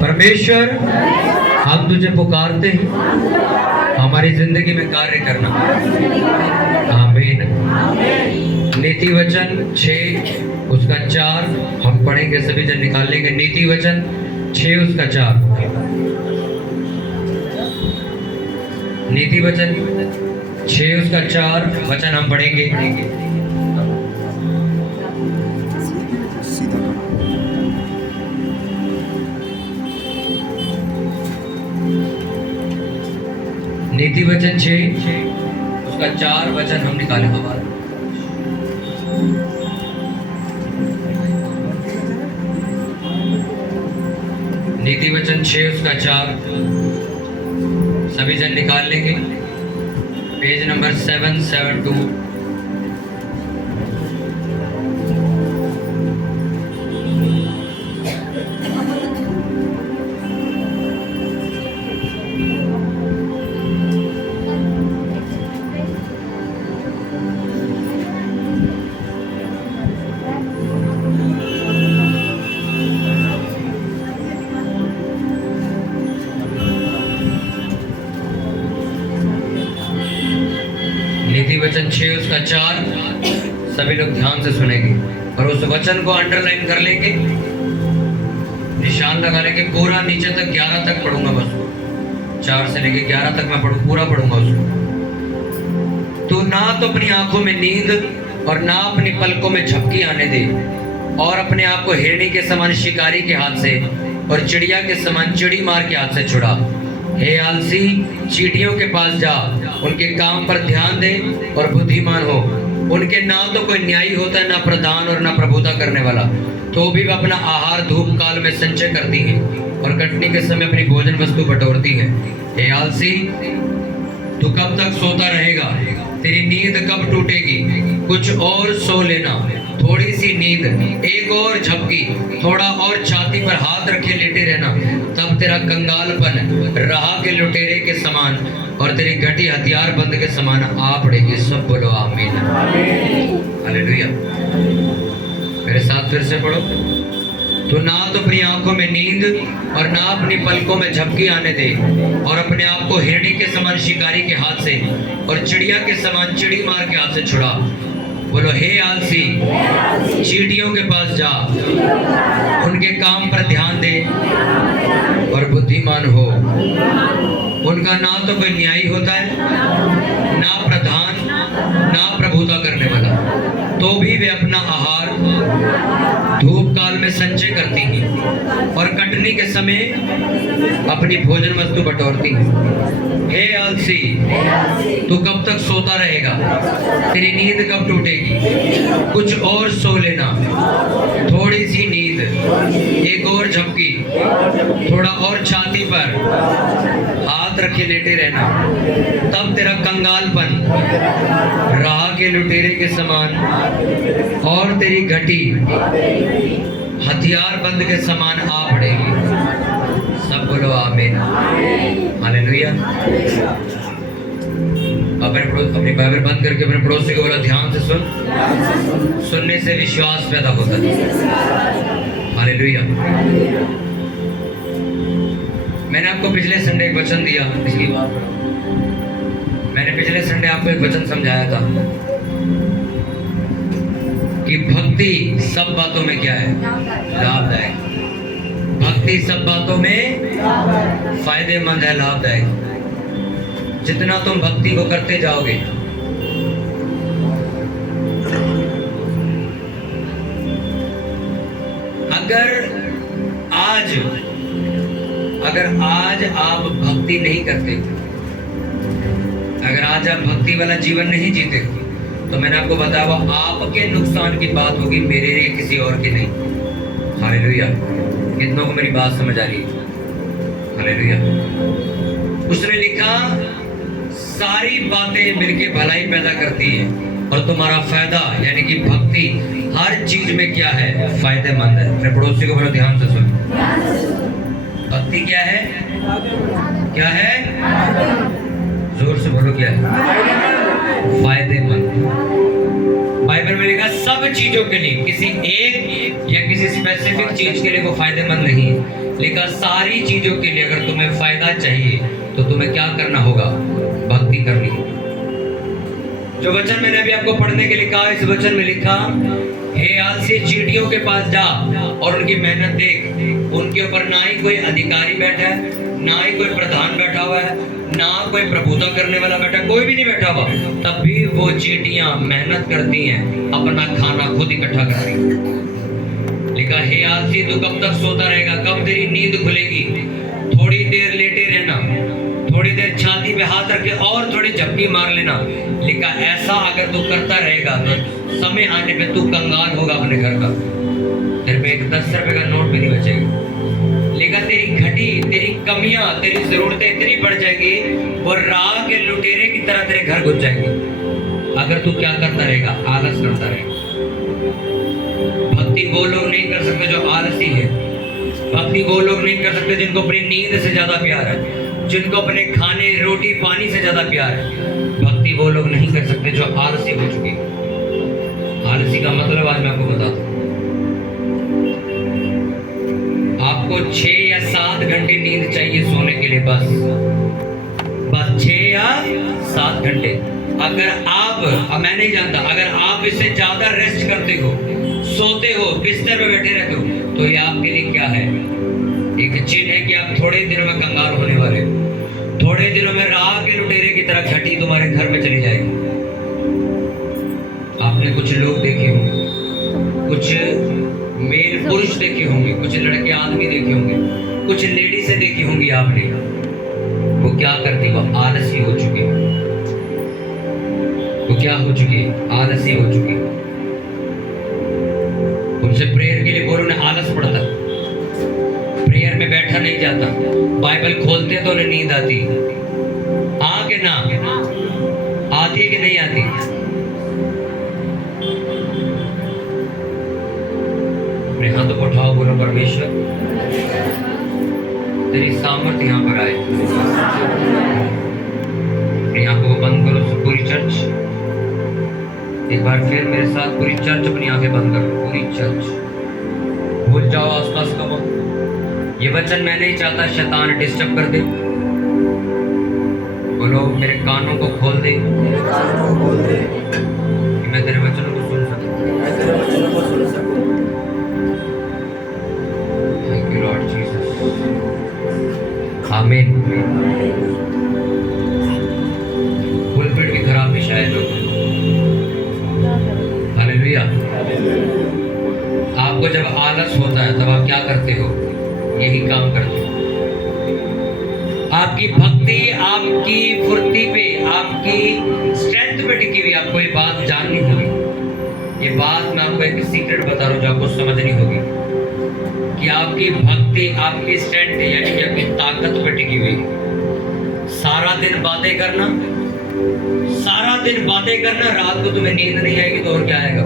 परमेश्वर, हम तुझे पुकारते हैं हमारी जिंदगी में कार्य करना। आमीन। नीति वचन 6 उसका 4 हम पढ़ेंगे, सभी जन निकाल लेंगे। नीति वचन 6 उसका 4। नीति वचन 6 उसका 4 वचन हम पढ़ेंगे। नीति वचन 6 उसका 4 वचन हम निकाले हमारे। नीति वचन 6 उसका 4 सभी जन निकाल लेंगे। Page number 772। नीति वचन 6 उसका 4 सभी लोग ध्यान से सुनेंगे और उस वचन को अंडरलाइन कर लेंगे, निशान लगा लेंगे। पूरा नीचे तक 11 तक पढ़ूंगा, बस 4 से लेके 11 तक मैं पूरा पढ़ूंगा उसको। तू ना तो अपनी आंखों में नींद और ना अपनी पलकों में झपकी आने दे, और अपने आप को हिरणी के समान शिकारी के हाथ से और चिड़िया के समान चिड़ी मार के हाथ से छुड़ा। हे आलसी, चींटियों के पास जा, उनके काम पर ध्यान दे और बुद्धिमान हो। उनके ना तो कोई न्यायी होता है, ना प्रधान और ना प्रभुता करने वाला, तो भी वे अपना आहार धूप काल में संचय करती हैं और कटनी के समय अपनी भोजन वस्तु बटोरती हैं। हे आलसी, तू कब तक सोता रहेगा? तेरी नींद कब टूटेगी? कुछ और सो लेना, थोड़ी सी नींद, एक और झपकी, थोड़ा और छाती पर हाथ रखे लेटे रहना, तब तेरा कंगालपन राह के लुटेरे के समान और तेरी घटी हथियार बंद के समान आ पड़ेगी। सब बोलो आमीन। हालेलुया। मेरे साथ फिर से पढ़ो। तो ना तो अपनी आंखों में नींद और ना अपनी पलकों में झपकी आने दे, और अपने आप को हिरणी के समान शिकारी के हाथ से और चिड़िया के समान चिड़ी मार के हाथ से छुड़ा। बोलो, हे आलसी, चींटियों के पास जा, उनके काम पर ध्यान दे और बुद्धिमान हो। उनका ना तो कोई न्यायी होता है, ना प्रधान, ना प्रभुता करने वाला, तो भी वे अपना आहार धूप काल में संचय करती हैं और कटनी के समय अपनी भोजन वस्तु बटोरती हैं। हे आलसी, तू कब तक सोता रहेगा? तेरी नींद कब टूटेगी? कुछ और सो लेना, थोड़ी सी नींद, एक और झपकी, थोड़ा और छाती पर हाथ रखे लेटे रहना, तब तेरा कंगालपन राह के लुटेरे के समान और तेरी घटी हथियार बंद के समान आ पड़ेगी। सब बोलो आमीन। हालेलुया। अपनी बाइबल बंद करके अपने पड़ोसी को बोला, ध्यान से सुन। सुनने से विश्वास पैदा होता है। हालेलुया। मैंने आपको पिछले संडे एक वचन दिया, पिछली बार मैंने पिछले संडे आपको एक वचन समझाया था कि भक्ति सब बातों में क्या है? लाभदायक। भक्ति सब बातों में फायदेमंद है, लाभदायक। जितना तुम भक्ति को करते जाओगे, अगर आज आप भक्ति नहीं करते, अगर आज आप भक्ति वाला जीवन नहीं जीते, तो मैंने आपको बताया आपके नुकसान की बात होगी, मेरे लिए, किसी और की नहीं। हालेलुया। कितनों को मेरी बात समझ आ रही है? हालेलुया। उसने लिखा, सारी बातें मिलके भलाई पैदा करती हैं और तुम्हारा फायदा यानी कि भक्ति हर चीज में क्या है? फायदेमंद है। मेरे पड़ोसी को बोलो, ध्यान से सुन। भक्ति क्या है? क्या है? जोर से बोलो, क्या है? फायदेमंद। बाइबल में लिखा सब चीजों के लिए, किसी एक या किसी स्पेसिफिक चीज के लिए वो फायदेमंद नहीं है। लिखा सारी चीजों के लिए अगर तुम्हें फायदा चाहिए तो तुम्हें क्या करना होगा? भक्ति करनी होगी। जो वचन मैंने अभी आपको पढ़ने के लिए कहा, इस वचन में लिखा, हे आलसी चींटियों के पास जा और उनकी मेहनत देख। उनके ऊपर ना ही कोई अधिकारी बैठा है, ना ही कोई प्रधान बैठा हुआ है, ना कोई प्रभुता करने वाला बैठा, कोई भी नहीं बैठा हुआ, तब भी वो चींटियां मेहनत करती हैं, अपना खाना खुद इकट्ठा करती हैं। लिखा, हे आलसी तू कब तक सोता रहेगा? कब तेरी नींद खुलेगी? थोड़ी देर लेटे रहना, थोड़ी देर छाती पे हाथ रख के और थोड़ी झपकी मार लेना। लिखा, ऐसा अगर तू करता रहेगा तो समय आने पे तू कंगाल होगा अपने घर का, तेरे पे एक 10 रुपए का नोट भी नहीं बचेगा। लेकिन तेरी घटी, तेरी कमियां, तेरी जरूरतें इतनी बढ़ जाएगी, वो राह के लुटेरे की तरह तेरे घर घुस जाएंगे अगर तू क्या करता रहेगा? आलस करता रहेगा। भक्ति वो लोग नहीं कर सकते जो आलसी है। भक्ति वो लोग नहीं कर सकते जिनको अपनी नींद से ज्यादा प्यार है, जिनको अपने खाने रोटी पानी से ज्यादा प्यार है। भक्ति वो लोग नहीं कर सकते जो आलसी हो चुके। आलसी का मतलब आज मैं आपको बताता हूँ। आपको 6 या 7 घंटे नींद चाहिए सोने के लिए, बस 6 या 7 घंटे। अगर आप, मैं नहीं जानता, अगर आप इससे ज्यादा रेस्ट करते हो, सोते हो, बिस्तर पे बैठे रहते हो, तो ये आपके लिए क्या है? एक चिन्ह है कि आप थोड़े दिनों में कंगाल होने वाले हो। थोड़े दिनों में राह के लुटेरे की तरह घटी तुम्हारे घर में चली जाएगी। आपने कुछ लोग देखे होंगे, कुछ मेल पुरुष देखे होंगे, कुछ लड़के आदमी देखे होंगे, कुछ लेडीज देखी होंगी आपने। वो क्या करती? वो आलसी हो चुकी। वो क्या हो चुकी? आलसी हो चुकी। उनसे प्रेयर के लिए बोलो, उन्हें आलस पड़ता, प्रेयर में बैठा नहीं जाता, बाइबल खोलते तो उन्हें नींद आती। हाँ कि ना? आती है कि नहीं आती? अपने हाथों को उठाओ, बोलो, परमेश्वर तेरी सामर्थ्य यहाँ पर आए। अपनी आंखों को बंद करो, सब पूरी चर्च। एक बार फिर मेरे साथ पूरी चर्च अपनी आंखें बंद करो, पूरी चर्च। भूल जाओ आसपास का वो। ये वचन मैं नहीं चाहता शैतान डिस्टर्ब कर दे। बोलो, मेरे कानों को खोल दे कि मैं तेरे वचनों को सुन सकूं। Thank you Lord Jesus. आमीन। पुलपिट भी खराब भी शायद लोग। हालेलुया। आपको जब आलस होता है तब आप क्या करते हो? यही काम करते हो। आपकी भक्ति, आपकी फुर्ती पे, आपकी स्ट्रेंथ पे टिकी हुई। आपको ये बात जाननी होगी। ये बात मैं आपको एक सीक्रेट बता रहा हूँ जो आपको समझनी होगी कि आपकी भक्ति, आपकी स्ट्रेंथ यानी कि आपकी ताकत पे टिकी हुई। सारा दिन बातें करना, सारा दिन बातें करना, रात को तुम्हें नींद नहीं आएगी तो और क्या आएगा?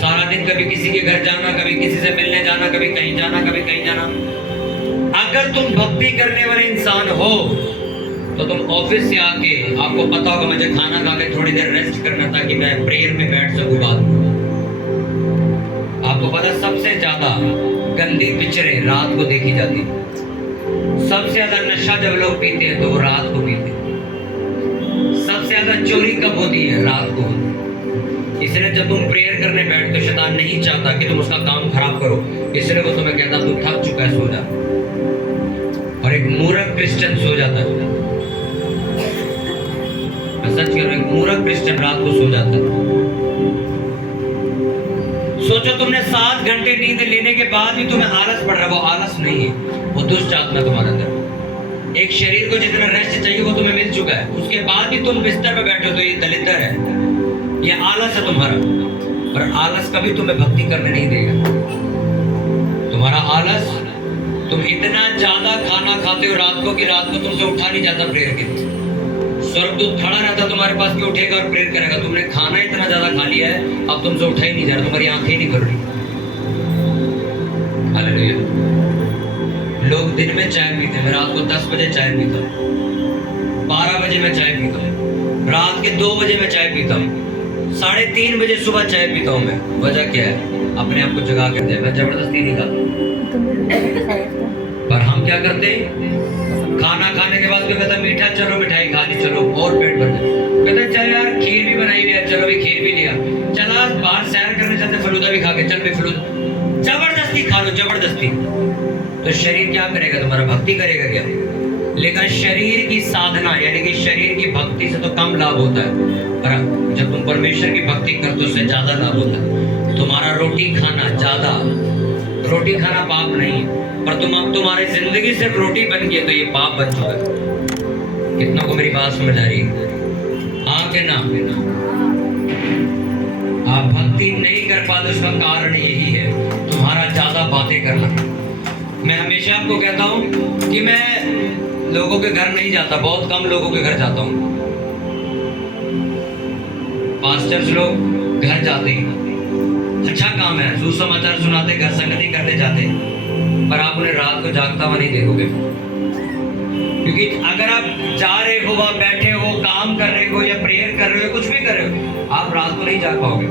सारा दिन कभी किसी के घर जाना, कभी किसी से मिलने जाना, कभी कहीं जाना, कभी कहीं जाना। अगर तुम भक्ति करने वाले इंसान हो तो तुम ऑफिस से आके, आपको पता होगा मुझे खाना खा के थोड़ी देर रेस्ट करना ताकि मैं प्रेयर में बैठ सकूं बाद में। आपको पता सबसे ज्यादा गंदी पिक्चरें रात को देखी जाती है। सबसे ज्यादा नशा जब लोग पीते हैं तो वो रात को पीते हैं। सबसे ज्यादा चोरी कब होती है? रात को। इसलिए जब तुम प्रेयर करने बैठते हो, शैतान नहीं चाहता कि तुम उसका काम खराब करो, इसलिए वो तुम्हें कहता तू थक चुका है, सो जा। और एक मूर्ख क्रिश्चियन सो जाता है। मैं सच कह रहा हूं, एक मूर्ख क्रिश्चियन रात को सो जाता है। सोचो तुमने 7 घंटे नींद लेने के बाद भी तुम्हें आलस पड़ रहा है। वो आलस नहीं है, वो दुष्ट आत्मा तुम्हारे अंदर। एक शरीर को जितना रेस्ट चाहिए वो तुम्हें मिल चुका है, उसके बाद भी तुम बिस्तर पे बैठे हो तो ये दलिद्र है, ये आलस है तुम्हारा। और आलस कभी तुम्हें भक्ति करने नहीं देगा। तुम्हारा आलस, तुम इतना ज्यादा खाना खाते हो रात को कि रात को तुमसे उठा नहीं जाता प्रेयर के लिए। स्वर्गदूत खड़ा रहता तुम्हारे पास कि उठेगा और प्रेयर करेगा। तुमने खाना इतना ज्यादा खा लिया है, अब तुमसे उठा ही नहीं जा रहा, तुम्हारी आंखें ही नहीं खुल रही। हालेलुया। लोग दिन में चाय पीते हैं, मैं रात को 10 बजे चाय पीता हूँ, 12 बजे मैं चाय पीता हूँ, रात के 2 बजे मैं चाय पीता हूँ। 3:30 बजे सुबह चाय पीता हूँ मैं। वजह क्या है? अपने आप को जगा कर दे। मैं जबरदस्ती नहीं खाता। पर हम क्या करते हैं? खाना खाने के बाद भी कहता मीठा, चलो मिठाई खा ली, चलो और पेट भर गया। कहते चल यार खीर भी बनाई हुई है, चलो भी खीर भी लिया। चला बाहर सैर करने चलते, फलूदा भी खा के चल भी फलूदा। जबरदस्ती खा लो, जबरदस्ती। तो शरीर क्या करेगा तुम्हारा? भक्ति करेगा क्या? लेकिन शरीर की साधना यानी कि शरीर की भक्ति से तो कम लाभ होता है, पर जब तुम परमेश्वर की भक्ति करते हो उससे ज्यादा लाभ होता है। तुम्हारा रोटी खाना ज्यादा, रोटी खाना पाप नहीं है, पर तुम्हारी जिंदगी सिर्फ रोटी बन गई है तो ये पाप बन चुका है। कितनों को मेरी बात समझ आ रही है? हाँ के ना? आप भक्ति नहीं कर पाते उसका कारण यही है, तुम्हारा ज्यादा बातें करना। मैं हमेशा आपको कहता हूँ कि मैं लोगों के घर नहीं जाता, बहुत कम लोगों के घर जाता हूँ। पास्टर्स लोग घर जाते हैं, अच्छा काम है, सुसमाचार सुनाते, घर संगति करते जाते, पर आप उन्हें रात को जागता हुआ नहीं देखोगे। क्योंकि अगर आप जा रहे हो, वहां बैठे हो, काम कर रहे हो या प्रेयर कर रहे हो, कुछ भी कर रहे हो, आप रात को नहीं जाग पाओगे।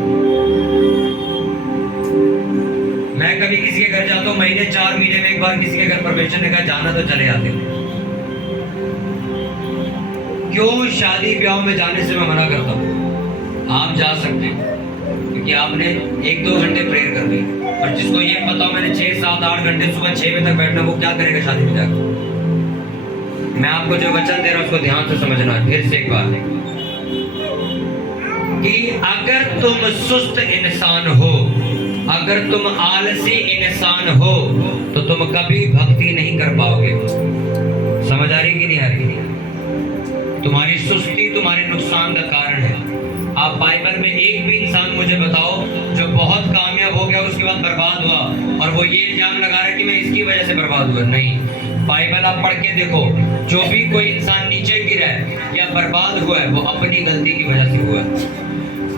मैं कभी किसी के घर जाता हूँ, महीने 4 महीने में एक बार किसी के घर परमेश्वर ने कहा जाना तो चले जाते हैं। क्यों? शादी ब्याह में जाने से मैं मना करता हूँ। आप जा सकते हैं क्योंकि आपने 1-2 घंटे प्रेयर कर दी, और जिसको ये पता हो मैंने 6-7-8 घंटे सुबह 6 बजे तक बैठना, वो क्या करेगा शादी में जाकर? मैं आपको जो वचन दे रहा हूँ उसको ध्यान से समझना है। फिर से एक बार कि अगर तुम सुस्त इंसान हो, अगर तुम आलसी इंसान हो, तो तुम कभी भक्ति नहीं कर पाओगे। समझ आ रही कि नहीं आ रही? तुम्हारी सुस्ती तुम्हारे नुकसान का कारण है। आप बाइबल में एक भी इंसान मुझे बताओ जो बहुत कामयाब हो गया उसके बाद बर्बाद हुआ और वो ये इल्जाम लगा रहा है कि मैं इसकी वजह से बर्बाद हुआ। नहीं, बाइबल आप पढ़ के देखो, जो भी कोई इंसान नीचे गिरा है या बर्बाद हुआ है वो अपनी गलती की वजह से हुआ है।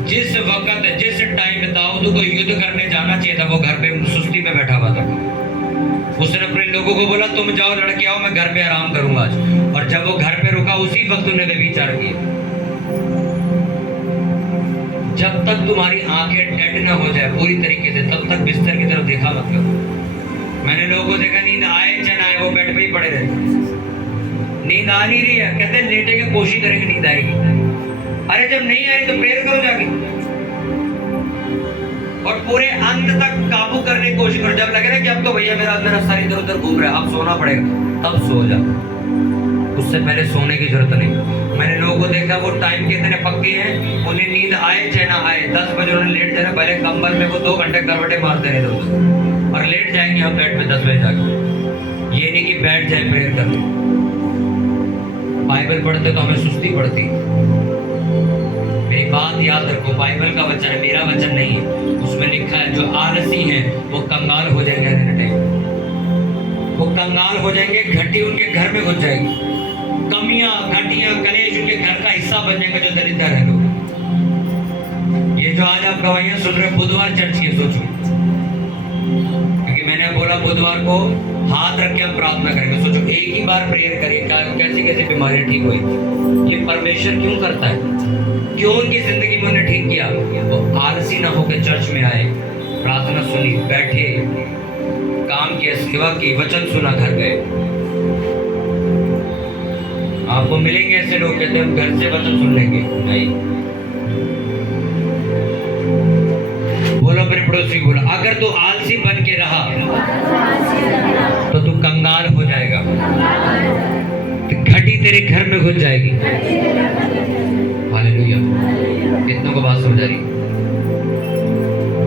जिस वक्त जिस टाइम दाऊद को युद्ध करने जाना चाहिए था, वो घर पे सुस्ती में बैठा हुआ था। उसने अपने लोगों को बोला तुम जाओ लड़के आओ, मैं घर पे आराम करूंगा आज। और जब वो घर पे रुका उसी वक्त उन्हें व्यभिचार किया। जब तक तुम्हारी आंखें डेड ना हो जाए पूरी तरीके से, तब तक बिस्तर की तरफ देखा मत करो। मैंने लोगों को देखा नींद आए चाहे ना आए वो बेड पे ही पड़े रहते। नींद आ नहीं रही है, कहते लेटे के कोशिश करेंगे नींद आएगी। अरे जब नहीं आई तो प्रेयर करो जाके, और पूरे अंत तक काबू करने की कोशिश करो। जब लगे ना कि अब तो भैया मेरा सर इधर उधर घूम रहा है, अब सोना पड़ेगा, तब सो जा। उससे पहले सोने की जरूरत नहीं। मैंने लोगों को देखा वो टाइम के इतने पक्के हैं, उन्हें नींद आए चाहे ना आए 10 बजे उन्हें लेट जाना, पहले कंबल में वो 2 घंटे करवटे मारते रहे दोस्त, और लेट जाएंगे हम बेड में 10 बजे जाके। ये नहीं कि बैठ जाए प्रेयर करने। बाइबल पढ़ते तो हमें सुस्ती पड़ती। मेरी बात याद रखो, बाइबल का वचन है, मेरा वचन नहीं है। उसमें लिखा है जो आलसी हैं वो कंगाल हो जाएंगे, वो कंगाल हो जाएंगे, घटी उनके घर में घुस जाएगी, कमियां घटियां कलेश उनके घर का हिस्सा बन जाएगा जो दरिद्र है लोग। ये जो आज आप गवाहियां सुन रहे हो, बुधवार चर्च की सोचो, क्योंकि मैंने बोला बुधवार को हाथ रख के हम प्रार्थना करेंगे। सोचो एक ही बार प्रेयर करें, कैसी कैसी बीमारियां ठीक हुई। ये परमेश्वर क्यों करता है? क्यों उनकी जिंदगी में उन्हें ठीक किया? वो आलसी ना होकर चर्च में आए, प्रार्थना सुनी, बैठे, काम किया, सेवा की, वचन सुना, घर गए। आपको मिलेंगे ऐसे लोग कहते हैं घर से वचन सुन लेंगे, नहीं। बोलो मेरे पड़ोसी, बोलो अगर तू आलसी बन के रहा तो तू कंगाल हो जाएगा, तो घटी तेरे घर में घुस जाएगी। हालेलुया। कितनों को बात समझ आ रही?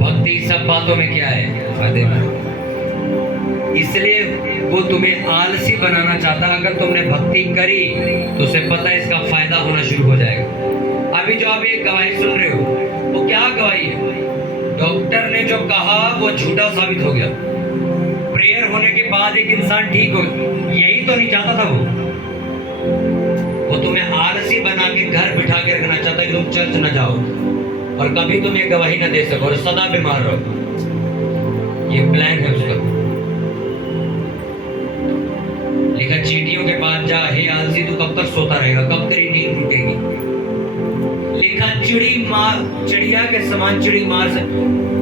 भक्ति सब बातों में क्या है? फायदेमंद। इसलिए वो तुम्हें आलसी बनाना चाहता है। अगर तुमने भक्ति करी तो उसे पता है इसका फायदा होना शुरू हो जाएगा। अभी जो आप एक गवाही सुन रहे हो वो क्या गवाही है? डॉक्टर ने जो कहा वो झूठा साबित हो गया। प्रेयर होने के बाद एक इंसान ठीक हो, यही तो नहीं चाहता था वो तुम्हें आलसी बना के घर बिठा के रखना चाहता है कि तुम चर्च न जाओ और कभी तुम ये गवाही ना दे सको और सदा बीमार रहो। ये प्लान है उसका। लिखा चींटियों के पास जा, हे आलसी तू कब तक सोता रहेगा, कब तेरी नींद टूटेगी। लिखा चिड़िया समान चिड़ी मार से।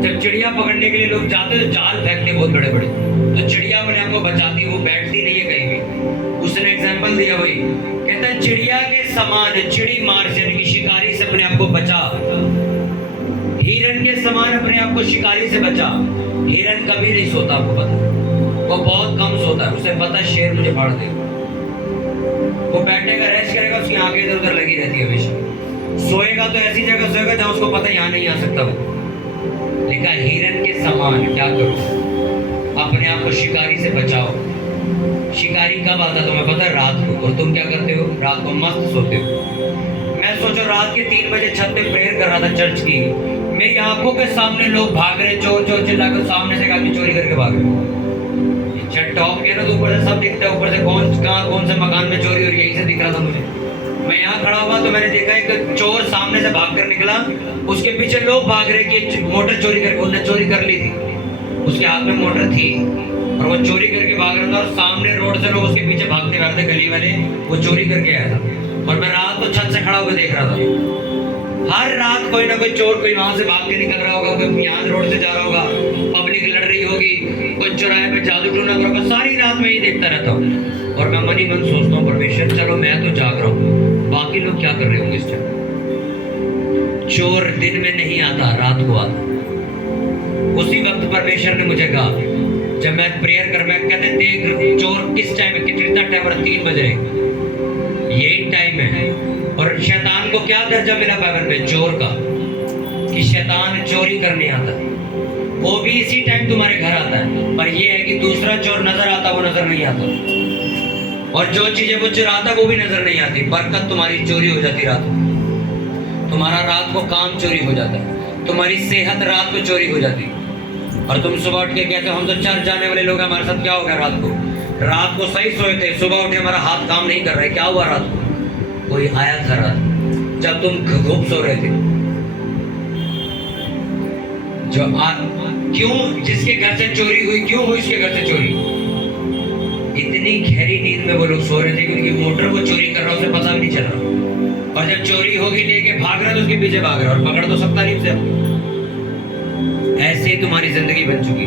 जब चिड़िया पकड़ने के लिए लोग जाते तो जाल फेंकते बहुत बड़े बड़े, तो चिड़िया अपने आप को बचाती, वो बैठती नहीं है कहीं भी। उसने एग्जाम्पल दिया वही, कहता है चिड़िया के समान चिड़ी मार से, यानी कि शिकारी से अपने आप को बचा। हिरन के समान अपने आप को शिकारी से बचा। हिरन कभी नहीं सोता, आपको पता, वो बहुत कम सोता है, उसे पता शेर मुझे फाड़ दे। वो बैठेगा, रेस्ट करेगा, उसकी आंखें इधर उधर लगी रहती है हमेशा। सोएगा तो ऐसी जगह सोएगा जहां उसको पता यहाँ नहीं आ सकता वो। लिखा हिरन के समान क्या करो, अपने आप को शिकारी से बचाओ। शिकारी कब आता तुम्हें पता है? रात को। और तुम क्या करते हो? रात को मस्त सोते हो। मैं सोचो रात के 3 बजे छत पे प्रेयर कर रहा था चर्च की, मेरी आंखों के सामने लोग भाग रहे, चोर चोर चिल्लाकर, सामने से आदमी चोरी करके भाग रहे। छत टॉप के ना तो ऊपर से सब दिखता है, ऊपर से कौन से मकान में चोरी हो रही है, यही से दिख रहा था मुझे। मैं यहाँ खड़ा हुआ तो मैंने देखा एक चोर सामने से भाग कर निकला, उसके पीछे लोग भाग रहे कि मोटर चोरी करके, उसने चोरी कर ली थी, उसके हाथ में मोटर थी और वो चोरी करके भाग रहा था। और सामने रोड से लोग उसके पीछे भागते भागते गली वाले, वो चोरी करके आया था। और मैं रात को छत से खड़ा होकर देख रहा था। हर रात कोई ना कोई चोर, कोई वहां से भाग के निकल रहा होगा, कोई यहाँ रोड से जा रहा होगा, पब्लिक लड़ रही होगी, कोई चौराहे पे जादू टूना कर रहा, सारी रात में ही देखता रहता हूँ। और मैं मन ही मन सोचता हूँ परमेश्वर चलो मैं तो जाग रहा हूँ, बाकी लोग क्या कर रहे होंगे इस टाइम। चोर दिन में नहीं आता, रात को आता। उसी वक्त परमेश्वर ने मुझे कहा, जब मैं प्रेयर कर, मैं कहते देख चोर किस टाइम है, कितना टाइम है, 3 बज रहे, यही टाइम है। और शैतान को क्या दर्जा मिला बाइबल में? चोर का, कि शैतान चोरी करने आता है। वो भी इसी टाइम तुम्हारे घर आता है, पर ये है कि दूसरा चोर नजर आता, वो नजर नहीं आता। और जो चीजें वो चुराता वो भी नजर नहीं आती। बरकत तुम्हारी चोरी हो जाती रात को, तुम्हारा रात को काम चोरी हो जाता है, तुम्हारी सेहत रात को चोरी हो जाती। और तुम सुबह उठ के कहते हो हम तो चर्च जाने वाले लोग, हमारे साथ क्या हो गया? रात को सही सोए थे, सुबह उठे हमारा हाथ काम नहीं कर रहा है, क्या हुआ? रात को कोई आया था, रात जब तुम घुप सो रहे थे। क्यों? जिसके घर से चोरी हुई, क्यों हुई उसके घर से चोरी? इतनी गहरी नींद में वो लोग सो रहे थे क्योंकि मोटर वो चोरी कर रहा, उसे पता भी नहीं चल रहा। और जब चोरी होगी लेके भाग रहा तो उसके पीछे भाग रहा, और पकड़ तो सकता नहीं उसे। ऐसे ही तुम्हारी जिंदगी बन चुकी।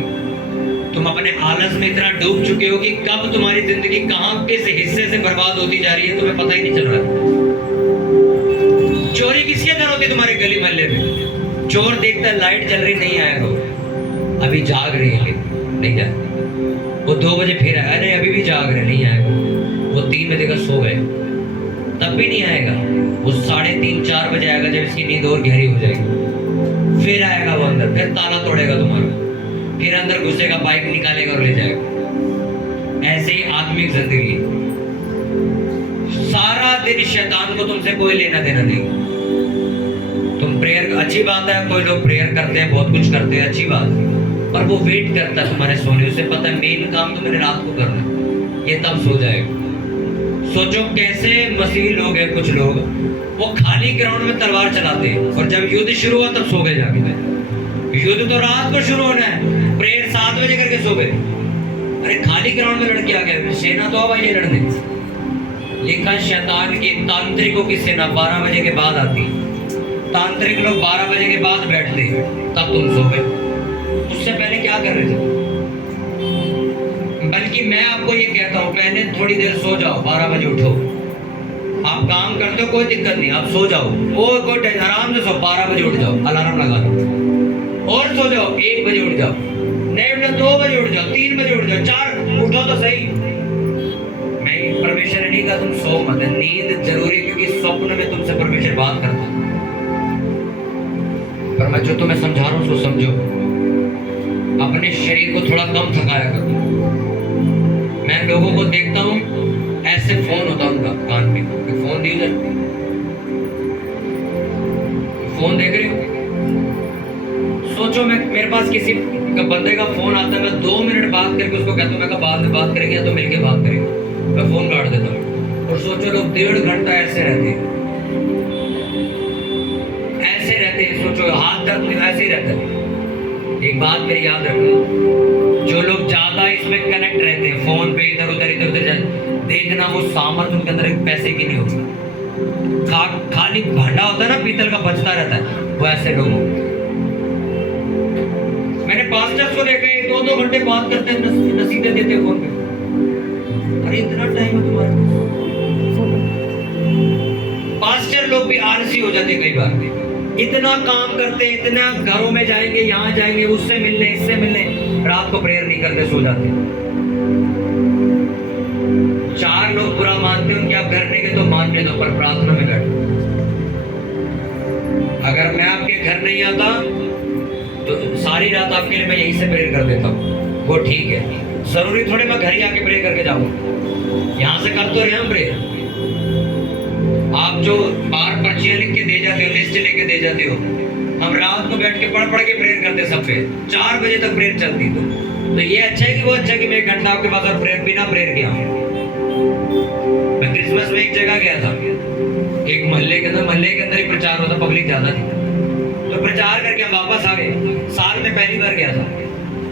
तुम अपने आलस में इतना डूब चुके हो कि कब तुम्हारी जिंदगी कहां किस हिस्से से बर्बाद होती जा रही है तुम्हें पता ही नहीं चल रहा। चोरी किसके घर होती है? तुम्हारे गली मोहल्ले में। चोर देखता है लाइट जल रही, नहीं आएगा, अभी जाग रही है, नहीं जाएगा। वो 2 बजे फिर आया, अरे अभी भी जाग रहे, नहीं आएगा। वो 3 बजे का सो गए, तब भी नहीं आएगा। वो 3:30-4 बजे आएगा, जब इसकी नींद और गहरी हो जाएगी। फिर आएगा वो अंदर, फिर ताला तोड़ेगा तुम्हारा, फिर अंदर घुसेगा, बाइक निकालेगा और ले जाएगा। ऐसे ही आत्मिक जिंदगी, सारा दिन शैतान को तुमसे कोई लेना देना नहीं। तुम प्रेयर, अच्छी बात है, कोई लोग प्रेयर करते हैं, बहुत कुछ करते हैं, अच्छी बात है, पर वो वेट करता है तुम्हारे सोने। उसे पता है मेन काम तो मैंने रात को करना है, ये तब सो जाएगा। सोचो कैसे मसीही लोग हैं, कुछ लोग वो खाली ग्राउंड में तलवार चलाते हैं, और जब युद्ध शुरू हुआ तब सो गए जाके। युद्ध तो रात को शुरू होना है, प्रेयर 7 बजे करके सो गए। अरे खाली ग्राउंड में लड़के आ गए, सेना तो अब आई है लड़ने। लिखा शैतान की, तांत्रिकों की सेना 12 बजे के बाद आती। तांत्रिक लोग 12 बजे के बाद बैठते, तब तुम सो गए। उससे पहले क्या कर रहे थे? बल्कि मैं आपको ये कहता हूँ, पहले थोड़ी देर सो जाओ, 12 बजे उठो। आप काम करते हो कोई दिक्कत नहीं, आप सो जाओ, कोई आराम से सो, 12 बजे उठ जाओ, अलार्म लगा लो और सो जाओ। 1 बजे उठ जाओ, नहीं उठना 2 बजे उठ जाओ, 3 बजे उठ जाओ, 4 उठो तो सही। मैं परमेश्वर ने नहीं कहा तुम सो मत, नींद जरूरी, क्योंकि स्वप्न में तुमसे परमेश्वर बात करता है। पर मैं जो तुम्हें समझा रहा हूँ सो समझो। अपने शरीर को थोड़ा कम थकाया करो। मैं लोगों को देखता हूँ ऐसे फोन होता उनका कान पे, फोन दी उधर, फोन देख रही हो। सोचो मैं, मेरे पास किसी का बंदे का फोन आता है, मैं 2 मिनट बात करके उसको कहता हूँ, मैं बाद में बात करेंगे या तो मिलके बात करेंगे, मैं फोन काट देता हूँ। और सोचो लोग 1.5 घंटा ऐसे रहते हैं, ऐसे रहते हैं। सोचो हाथ दर्द ऐसे ही रहता है। एक बात मेरी याद रखना, जो लोग ज्यादा इसमें कनेक्ट रहते हैं फोन पे, इधर उधर देखना, वो सामर्थ्य उनके अंदर एक पैसे की नहीं होती। खाली भांडा होता है ना पीतल का, बचता रहता है, वो ऐसे लोग। 2-2 घंटे बात करते हैं, नसीहतें देते हैं फोन पे। अरे इतना टाइम है तुम्हारे पास? पास्टर लोग भी आलसी हो जाते कई बार, इतना काम करते, इतना घरों में जाएंगे, यहाँ जाएंगे, उससे मिलने, इससे मिलने, रात को प्रेयर नहीं करते, सो जाते। 4 लोग बुरा मानते हैं कि आप घर नहीं गए तो मानने दो, पर प्रार्थना में बैठो। अगर मैं आपके घर नहीं आता तो सारी रात आपके लिए मैं यहीं से प्रेयर कर देता हूँ, वो ठीक है। जरूरी थोड़े मैं घर ही आके प्रेयर करके जाऊंगा, यहाँ से कर तो रहे हम प्रेयर। आप जो बाहर पर्चियां लिख के दे जाते हो, लिस्ट लेके दे जाते हो, हम रात को बैठ के पढ़ के प्रेयर करते सब पे, 4 बजे तक प्रेयर चलती। तो ये अच्छा है कि वो अच्छा है कि मैं 1 घंटा आपके पास और प्रेयर बिना प्रेयर किया। मैं क्रिसमस में एक जगह गया था, एक मोहल्ले के अंदर ही प्रचार होता, पब्लिक ज्यादा थी, तो प्रचार करके हम वापस आ गए। साल में पहली बार गया था।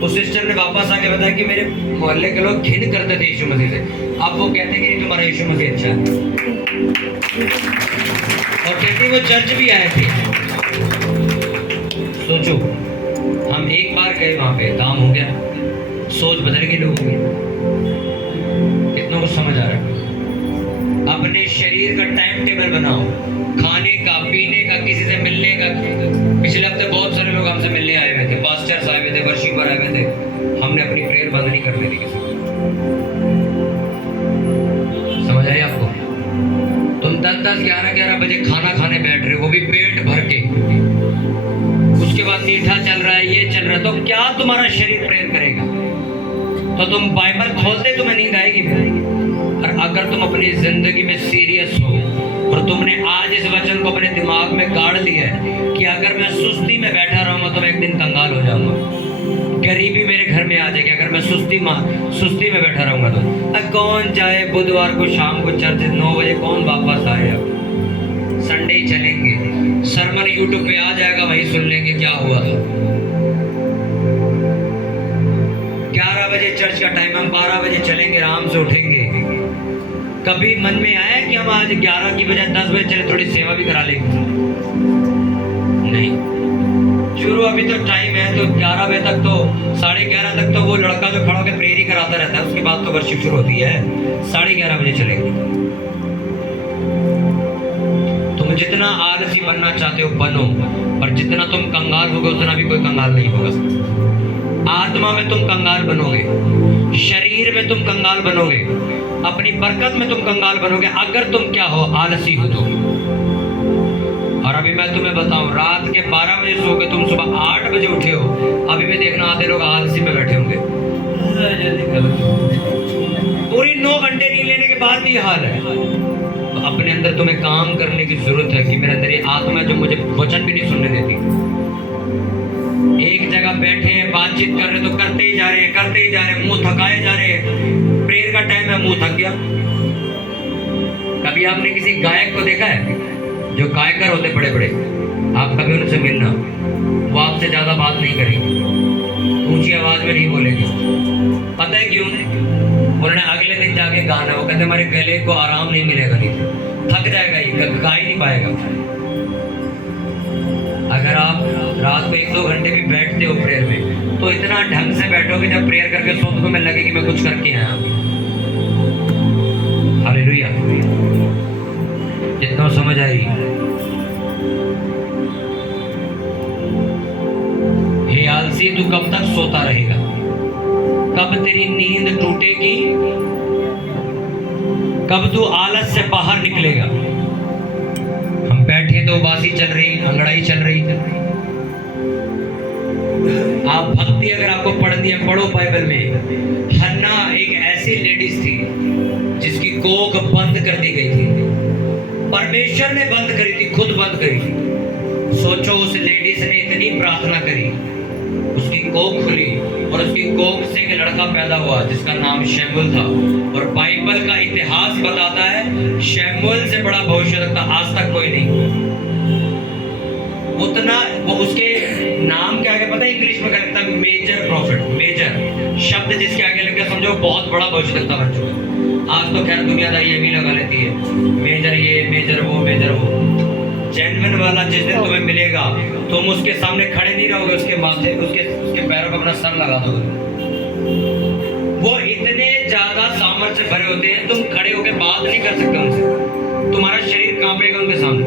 उस सिस्टर ने वापस आके बताया कि मेरे मोहल्ले के लोग घिन करते थे यीशु मसीह से, अब वो कहते हैं कि तुम्हारा यीशु मसीह अच्छा है, और कहते वो चर्च भी आए थे। सोचो, हम एक बार गए वहां पे, काम हो गया, सोच बदल गई लोगों की। कितनों को समझ आ रहा है? अपने शरीर का टाइम टेबल बनाओ, खाने का, पीने का, किसी से मिलने का। पिछले हफ्ते बहुत सारे लोग हमसे मिलने आए हुए थे, पास्टर्स आए हुए थे, वर्शिपर आए हुए थे। हमने अपनी प्रेयर बंद नहीं करने दी किसी को। समझ आई आपको? तुम 10-10, 11-11 बजे खाना खाने बैठ रहे हो, वो भी पेट भर के, उसके बाद मीठा चल रहा है, ये चल रहा है, तो क्या तुम्हारा शरीर प्रेयर करेगा? तो तुम बाइबल खोलते तुम्हें नींद आएगी फिर। और अगर तुम अपनी जिंदगी में सीरियस हो और तुमने आज इस वचन को अपने दिमाग में गाड़ लिया है कि अगर मैं सुस्ती में बैठा रहूंगा तो मैं एक दिन कंगाल हो जाऊंगा, गरीबी मेरे घर में आ जाएगी अगर मैं सुस्ती में बैठा रहूंगा तो। कौन जाए बुधवार को शाम को चर्च 9 बजे, कौन वापस आए? अब संडे ही चलेंगे, सरमन यूट्यूब पे आ जाएगा, वही सुन लेंगे क्या हुआ था। 11 बजे चर्च का टाइम, हम 12 बजे चलेंगे, आराम से उठेंगे। कभी मन में आया कि हम आज 11 की बजाय 10 बजे चले, थोड़ी सेवा भी करा लेंगे? नहीं, शुरू अभी तो टाइम है, तो 11 बजे तक, तो 11:30 तक तो वो लड़का जो खड़ा होकर प्रेयर ही कराता रहता है, उसके बाद तो वर्शिप शुरू होती है। 11:30 बजे चलेंगे। तुम जितना आलसी बनना चाहते हो बनो, पर जितना तुम कंगाल होगे उतना भी कोई कंगाल नहीं होगा। आत्मा में तुम कंगाल बनोगे, शरीर में तुम कंगाल बनोगे, अपनी बरकत में तुम कंगाल बनोगे अगर तुम क्या हो, आलसी हो तो। और अभी मैं तुम्हें बताऊं, रात के 12 बजे सो के तुम सुबह 8 बजे उठे हो, अभी भी देखना आधे लोग आलसी में बैठे होंगे। पूरी 9 घंटे नींद लेने के बाद भी हाल है। तो अपने अंदर तुम्हें काम करने की जरूरत है कि मेरे अंदर ये आत्मा जो मुझे वचन भी नहीं सुनने देती। एक जगह बैठे हैं, बातचीत कर रहे तो करते ही जा रहे हैं, मुंह थकाए जा रहे हैं। प्रेयर का टाइम है, मुंह थक गया। कभी आपने किसी गायक को देखा है? जो गायकर होते बड़े बड़े, आप कभी उनसे मिलना, वो आपसे ज्यादा बात नहीं करेंगे, ऊंची आवाज में नहीं बोलेंगे। पता है क्यों? उन्होंने अगले दिन जाके गाना, वो कहते हमारे गले को आराम नहीं मिलेगा, नहीं थक जाएगा, ये गा ही नहीं पाएगा। अगर आप रात को 1-2 घंटे भी बैठते हो प्रेयर में, तो इतना ढंग से बैठोगे जब प्रेयर करके सो तो तुम्हें लगे कि मैं कुछ करके आया। हालेलुया। जितना समझ आई। हे आलसी, तू कब तक सोता रहेगा? कब तेरी नींद टूटेगी? कब तू आलस से बाहर निकलेगा? हम बैठे तो बासी चल रही, अंगड़ाई चल रही। आप भक्ति अगर आपको पढ़नी है, पढ़ो बाइबल में। हन्ना एक ऐसी लेडीज थी जिसकी कोख बंद कर दी गई थी, परमेश्वर ने बंद करी थी, खुद बंद करी थी। सोचो, उस लेडीज ने इतनी प्रार्थना करी, उसकी कोख खुली और उसकी कोख से एक लड़का पैदा हुआ जिसका नाम शमूएल था। और बाइबल का इतिहास बताता है शमूएल से बड़ा भविष्यवक्ता आज तक कोई नहीं। उतना वो, उसके नाम के आगे पता है इंग्लिश में क्या लिखता है? Major profit. मेजर शब्द जिसके आगे लिखा, समझो बहुत बड़ा भविष्यवक्ता बन चुका है। आज तो खैर दुनियादारी ये भी लगा लेती है, मेजर ये, मेजर वो, मेजर वो। जेन्युइन वाला जिस दिन तुम्हें मिलेगा, तुम उसके सामने खड़े नहीं रहोगे, उसके माथे, उसके पैरों पर अपना सर लगा दोगे। वो इतने ज्यादा सामर्थ्य भरे होते हैं, तुम खड़े होकर बात नहीं कर सकते उनसे, तुम्हारा शरीर कांपेगा उनके सामने।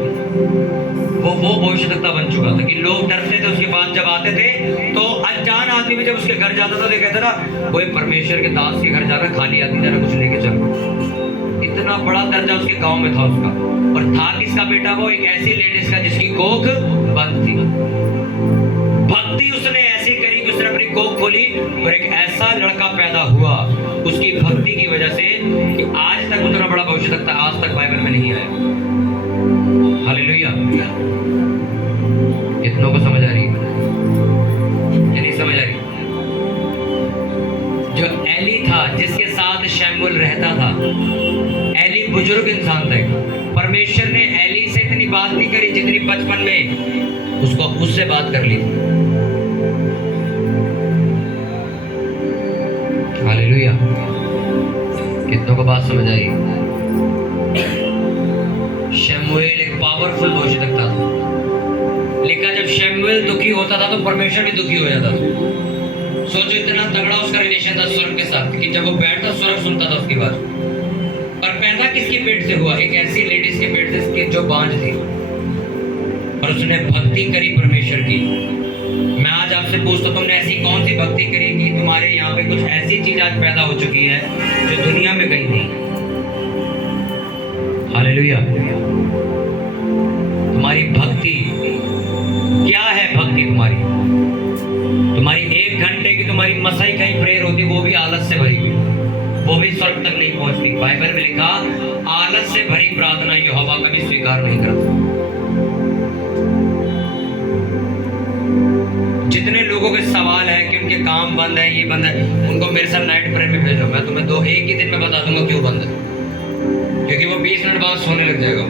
वो भविष्यवक्ता बन चुका था कि लोग डरते थे उसके पास जब आते थे, तो अनजान आदमी भी जब उसके घर जाता था तो कहता था वो परमेश्वर के दास के घर जाकर खाली आदमी जरा कुछ लेके चलो। इतना बड़ा दर्जा उसके गांव में था उसका। और था किसका बेटा? वो एक ऐसी लेडीज का जिसकी कोख बंद थी। भक्ति उसने ऐसी करी कि उसने अपनी कोख खोली और एक ऐसा लड़का पैदा हुआ उसकी भक्ति की वजह से कि आज तक उतना बड़ा भविष्यवक्ता आज तक बाइबल में नहीं आया। हालेलुया। कितनों को समझ आ रही है? नहीं समझ आ रही? जो एली था जिसके साथ शमूएल रहता था, एली बुजुर्ग इंसान था। परमेश्वर ने एली से इतनी बात नहीं करी जितनी बचपन में उससे बात कर ली। हालेलुया। कितनों को बात समझ आई? शमूएल एक पावरफुल भविष्यवक्ता था, लेकिन जब शमूएल दुखी होता था तो परमेश्वर भी दुखी हो जाता था। सोचो इतना तगड़ा उसका रिलेशन था स्वर्ग के साथ कि जब वो बैठता स्वर्ग सुनता था उसकी बात। पर पैदा किसके पेट से हुआ? एक ऐसी लेडीज के पेट से जो बांझ थी, और उसने भक्ति करी परमेश्वर की। मैं आज आपसे पूछता हूं, तुमने ऐसी कौन सी भक्ति करी कि तुम्हारे यहाँ पे कुछ ऐसी चीज आज पैदा हो चुकी है जो दुनिया में कहीं नहीं। हालेलुया। तुम्हारी भक्ति क्या है? भक्ति तुम्हारी 1 घंटे की तुम्हारी मसाई कहीं प्रेयर होती, वो भी आलस से भरी हुई, वो भी स्वर्ग तक नहीं पहुंचती। बाइबल में लिखा आलस से भरी प्रार्थना यहोवा कभी स्वीकार नहीं करता। जितने लोगों के सवाल है कि उनके काम बंद है, ये बंद है, उनको मेरे साथ नाइट प्रेयर में भेजो। मैं तुम्हें एक ही दिन में बता दूंगा क्यों बंद है, क्योंकि वो 20 मिनट बाद सोने लग जाएगा।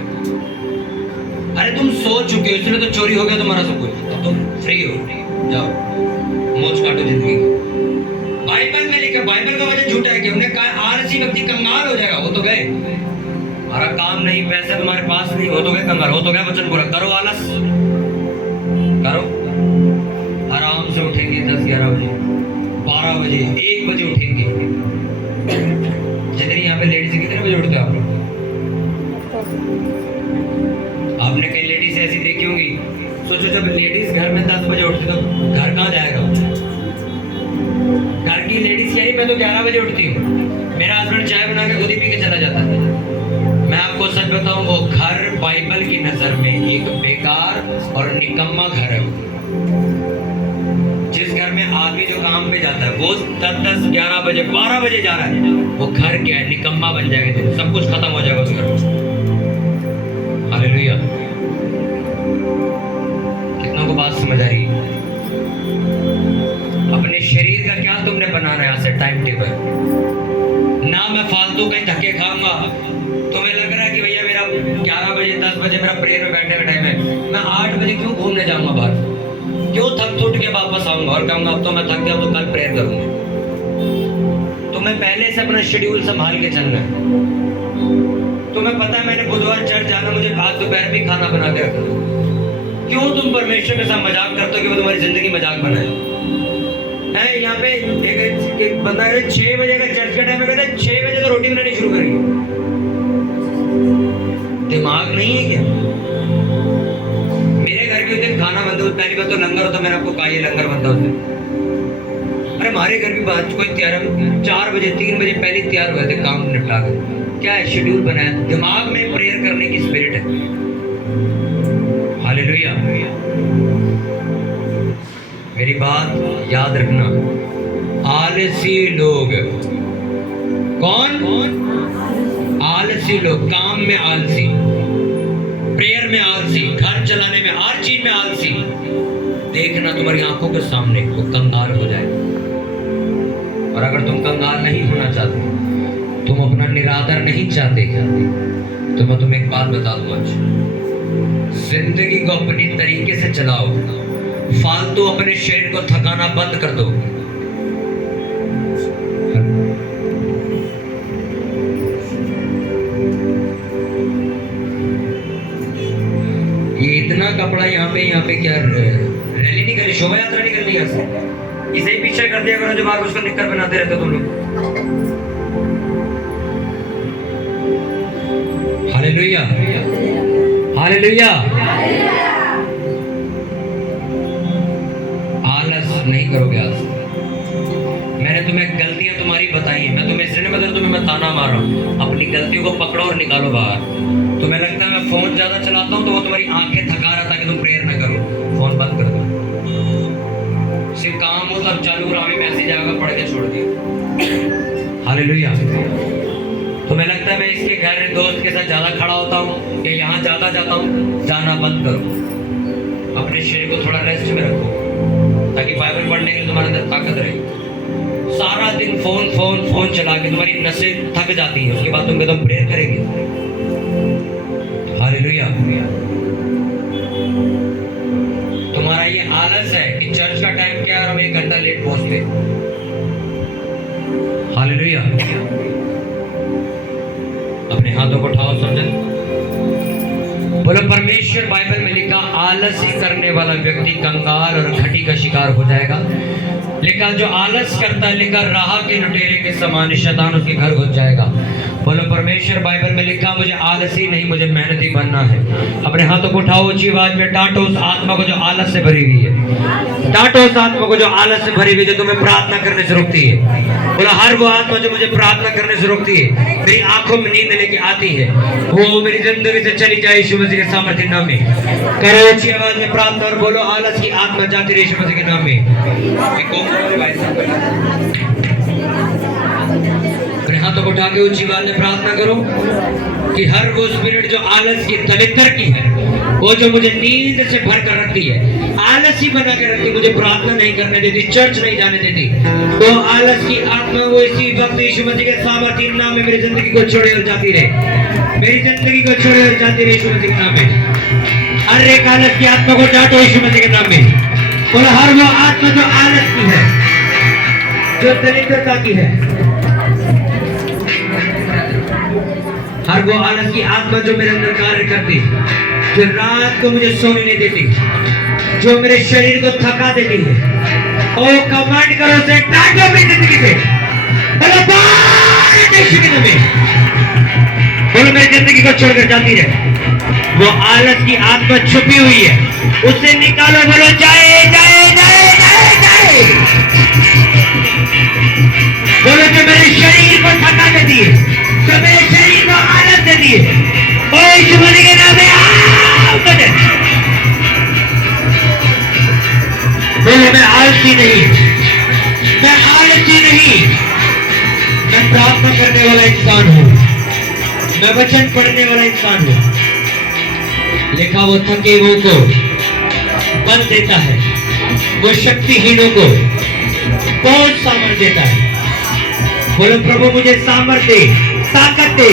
अरे तुम सो चुके हो, इसलिए तो चोरी हो गया तुम्हारा सब कुछ, अब तुम फ्री हो, जाओ मौज काटो जिंदगी। बाइबल में लिखा, बाइबल का वचन झूठा है कि हमने कहा आलसी व्यक्ति कंगाल हो जाएगा। वो तो गए, हमारा काम नहीं, पैसे तुम्हारे पास नहीं, हो तो गए कंगाल, हो तो गए। वचन पूरा करो, आलस करो, आराम से उठेंगे 10-11 बजे, 12 बजे, 1 बजे उठेंगे। जितनी यहाँ पे लेडीज कितने बजे उठते हो आप लोग? आपने कई लेडीज ऐसी देखी होंगी। सोचो जब लेडीज घर में 10 बजे उठती तो घर कहाँ जाएगा? घर की लेडीज यही, मैं तो 11 बजे उठती हूँ, मेरा हस्बैंड चाय बना के खुद ही पी के चला जाता है। मैं आपको सच बताऊं, वो घर बाइबल की नजर में एक बेकार और निकम्मा घर है। जिस घर में आदमी जो काम पे जाता है वो 10, 11 बजे, 12 बजे जा रहा है, वो घर क्या है? निकम्मा बन जाएगा, सब कुछ खत्म हो जाएगा उस घर में। हालेलुया। कितनों को बात समझ आ रही? अपने शरीर का क्या तुमने बनाना है ऐसे टाइम टेबल ना। मैं फालतू कहीं धक्के खाऊंगा। तुम्हें लग रहा है कि भैया मेरा 11 बजे 10 बजे मेरा प्रेयर में बैठने का टाइम है, मैं 8 बजे क्यों घूमने जाऊंगा बाहर? क्यों थक थूट के वापस आऊंगा और कहूंगा अब तो मैं थक गया तो कल प्रेयर करूंगा? तुम्हें पहले से अपना शेड्यूल संभाल के चलना है। तुम्हें पता है मैंने बुधवार चर्च जाना, मुझे आज दोपहर भी खाना बना के रखना। क्यों तुम परमेश्वर के साथ मजाक करते हो कि वो तुम्हारी जिंदगी मजाक बनाए? यहाँ पे एक बंदा है 6 बजे का चर्च का टाइम है, कहता है 6 बजे तो रोटी बनानी शुरू करेंगे। दिमाग नहीं है क्या? मेरे घर के दिन खाना बनता है, पहली बात तो लंगर होता, मैंने आपको कहा ये लंगर बनता होता। अरे हमारे घर भी बात कोई तैयार 4 बजे 3 बजे पहले तैयार हुए थे काम निपटा कर। क्या है? शेड्यूल बनाया, दिमाग में प्रेयर करने की स्पिरिट है। हालेलुया। मेरी बात याद रखना, आलसी लोग कौन? आलसी लोग, काम में आलसी, प्रेयर में आलसी, घर चलाने में, हर चीज में आलसी। देखना तुम्हारी आंखों के सामने वो कंगाल हो जाए। और अगर तुम कंगाल नहीं होना चाहते, तुम अपना निरादर नहीं चाहते, तो मैं तुम्हें एक बात बता दूं, आज जिंदगी को अपनी तरीके से चलाओ। फालतू अपने शरीर को थकाना बंद कर दो। ये इतना कपड़ा यहाँ पे क्या रैली नहीं करनी, शोभा यात्रा नहीं करनी यहाँ से? इसे ही पीछे कर दिया करो जब आप उसको निक्कर बनाते रहते हो तुम लोग। Hallelujah, hallelujah. आलस नहीं करोगे आज। मैंने तुम्हें गलतियां तुम्हारी बताई हैं, मैं तुम्हें इसलिए बता तुम्हें मैं ताना मार रहा हूँ। अपनी गलतियों को पकड़ो और निकालो बाहर। तुम्हें लगता है मैं फोन ज्यादा चलाता हूँ तो वो तुम्हारी आंखें थका रहा था कि तुम प्रेयर न करो, फोन बंद कर दो। सिर्फ काम हो तब चालू करो, अभी मैसेज आएगा पढ़ के छोड़ दिया। हालेलुया। तुम्हें लगता है मैं इसके घर दोस्त के साथ ज्यादा खड़ा होता हूँ या यहाँ ज्यादा जाता हूँ, जाना बंद करो। अपने शरीर को थोड़ा रेस्ट में रखो ताकि बाइबल पढ़ने के लिए तुम्हारे अंदर ताकत रहे। सारा दिन फोन फोन फोन चला के तुम्हारी नसें थक जाती हैं, उसके बाद तुम एकदम प्रेयर करेंगे। हालेलुया। तुम्हारा ये आलस है कि चर्च का टाइम क्या है और हम 1 घंटा लेट पहुंचते। हालेलुया। अपने हाथों को उठाओ, समझे। बोलो परमेश्वर बाइबल में लिखा आलसी करने वाला व्यक्ति कंगाल और घटी का शिकार हो जाएगा। लिखा जो आलस करता है, लिखा राह के लुटेरे के समान शैतान उसके घर घुस जाएगा। बोलो परमेश्वर बाइबल में लिखा मुझे आलसी नहीं, मुझे मेहनती बनना है। अपने हाथों को उठाओ, ऊंची आवाज में डांटो उस आत्मा को जो आलस से भरी हुई है। डांटो उस आत्मा को जो आलस से भरी हुई है, जो तुम्हें प्रार्थना करने से रोकती है। बोलो हर वो आत्मा जो मुझे प्रार्थना करने से रोकती है, मेरी आंखों में नींद लेके आती है, वो मेरी जिंदगी से चली जाए यीशु मसीह के सामर्थ्य नाम में। करो ऊंची आवाज में प्रार्थना और बोलो आलस की आत्मा जाती रहे यीशु मसीह के नाम में। अपने हाथों को उठा के ऊंची आवाज में प्रार्थना करो कि हर वो स्पिरिट जो आलस की दलितर की है, वो जो मुझे नींद से भर कर रखती है, आलसी बना के रखती, मुझे प्रार्थना नहीं करने देती, चर्च नहीं जाने देती, तो आलस की आत्मा वो इसी वक्त यीशु मसीह के सामर्थ्य नाम में मेरी जिंदगी को छोड़े और जाती रहे, मेरी जिंदगी को छोड़े और जाती रहे यीशु मसीह के नाम में। हर एक आलस की आत्मा को डांटो यीशु मसीह के नाम में। बोलो हर वो आत्मा जो आलस की है, जो दरिद्रता की है, हर वो आलस की आत्मा जो मेरे अंदर कार्य करती, जो रात को मुझे सोने नहीं देती, जो मेरे शरीर को थका देती है, ओ कमांड करो से डांटो मेरी जिंदगी पे। बोलो बोलो मेरी जिंदगी को छोड़कर जाती रहे। वो आलस की आत्मा छुपी हुई है, उसे निकालो। बोलो जाए जाए जाए जाए जाए। बोलो जो मेरे शरीर को थका देती है, जो मेरे शरीर को आलस देती है, ओ यीशु मसीह के नाम में आओ। बोलो मैं आलसी नहीं, मैं आलसी नहीं, मैं प्रार्थना करने वाला इंसान हूँ, मैं वचन पढ़ने वाला इंसान हूँ। लिखा वो थके हुओं को बल देता है, वो शक्तिहीनों को बहुत सामर्थ्य देता है। बोलो प्रभु मुझे सामर्थ्य ताकत दे,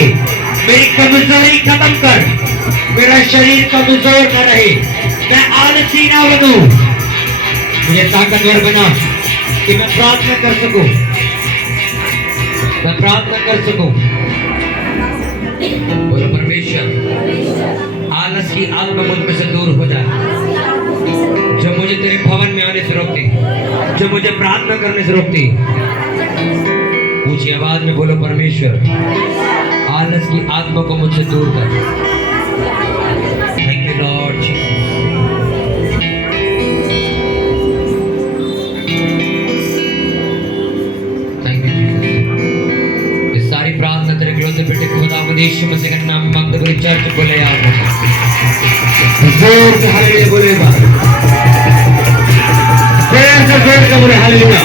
मेरी कमजोरी खत्म कर, मेरा शरीर कमजोर न रहे, मैं आलसी ना बनूं, मुझे ताकतवर बना कि मैं प्रार्थना कर सकूं, मैं प्रार्थना कर सकूं। बोलो परमेश्वर आलस की आत्मा मुझ में से दूर हो जाए, जो मुझे तेरे भवन में आने से रोकती, जो मुझे प्रार्थना करने से रोकती। ऊंची आवाज में बोलो परमेश्वर आलस की आत्मा को मुझसे दूर कर। Thank you Lord Jesus. Thank you Jesus. इस सारी प्रार्थना तेरे इकलौते बेटे खुदावंद यीशु मसीह के नाम में मांगते हुए चर्च बोले आप जोर से हालेलुया बोलेगा, प्रेयर से जोर से बोले हालेलुया।